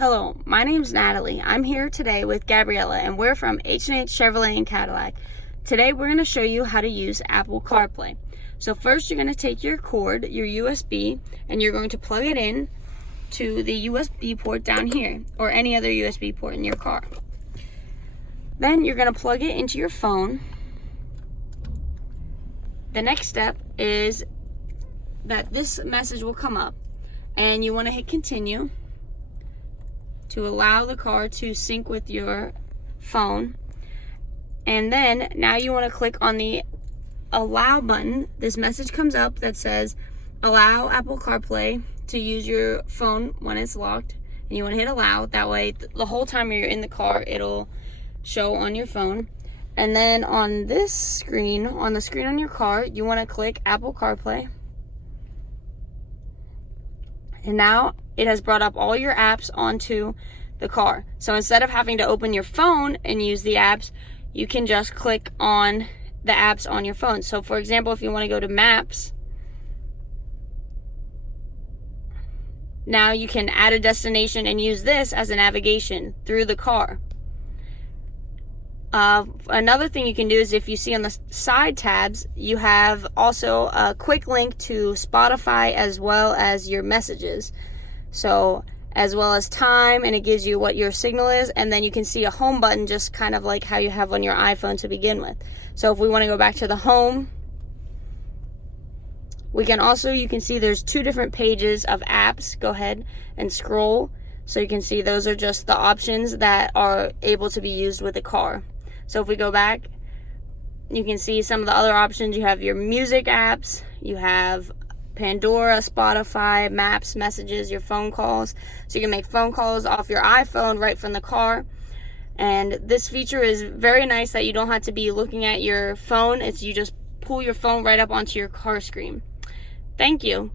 Hello, my name's Natalie. I'm here today with Gabriella and we're from H&H Chevrolet and Cadillac. Today we're going to show you how to use Apple CarPlay. So first you're going to take your cord, your USB, and you're going to plug it in to the USB port down here or any other USB port in your car. Then you're going to plug it into your phone. The next step is that this message will come up and you want to hit continue to allow the car to sync with your phone. And then now you want to click on the allow button. This message comes up that says allow Apple CarPlay to use your phone when it's locked, and you want to hit allow. That way the whole time you're in the car it'll show on your phone. And then on this screen, on the screen on your car, you want to click Apple CarPlay. And now it has brought up all your apps onto the car. So instead of having to open your phone and use the apps, you can just click on the apps on your phone. So for example, if you want to go to Maps, now you can add a destination and use this as a navigation through the car. Another thing you can do is if you see on the side tabs, you have also a quick link to Spotify as well as your messages. So as well as time, and it gives you what your signal is, and then you can see a home button just kind of like how you have on your iPhone to begin with. So if we want to go back to the home, we can also, you can see there's two different pages of apps. Go ahead and scroll so you can see those are just the options that are able to be used with the car. So if we go back, you can see some of the other options. You have your music apps, you have Pandora, Spotify, Maps, messages, your phone calls. So you can make phone calls off your iPhone right from the car. And this feature is very nice that you don't have to be looking at your phone. You just pull your phone right up onto your car screen. Thank you.